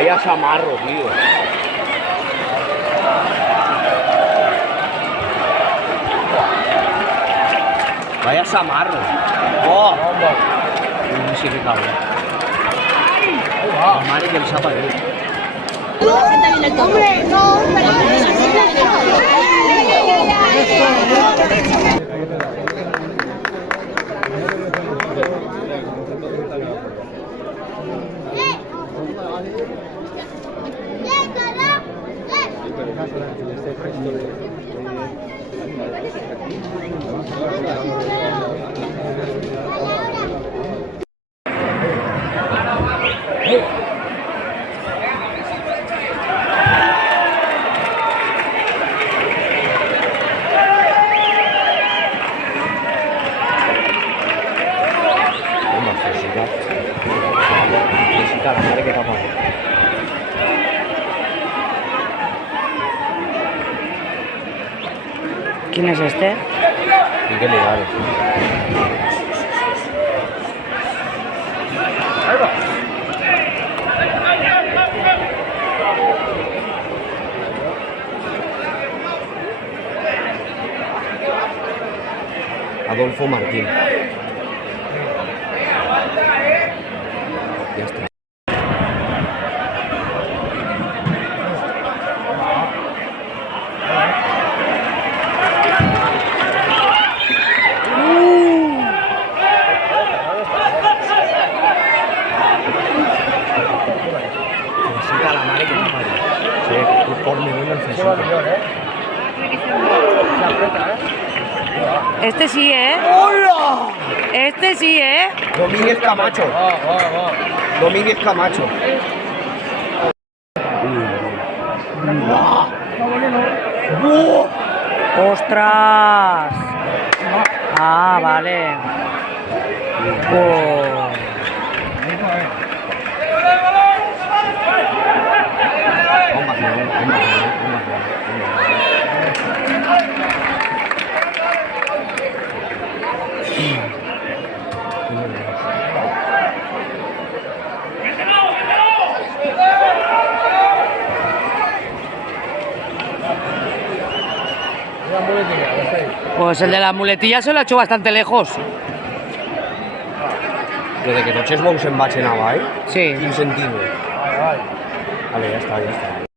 Vaya samarro, tío. Vaya samarro. Oh. No sé qué cabrón. Madre que el sapa, Hombre, no, la madre que tapa. ¿Quién es este? ¿En qué lugar? Adolfo Martín. Ya está. Necesita la madre que te parió. Sí, tú por mi uno necesitas. Este sí, ¿eh? ¡Hola! Este sí, ¿eh? Domínguez Camacho. Domínguez Camacho. ¡Ostras! Ah, vale. Oh. Pues el de la muletilla se lo ha hecho bastante lejos. Desde que tots els bous se'n vaig anar avall, Sí. quin sentit? Vale, ja està, ja està.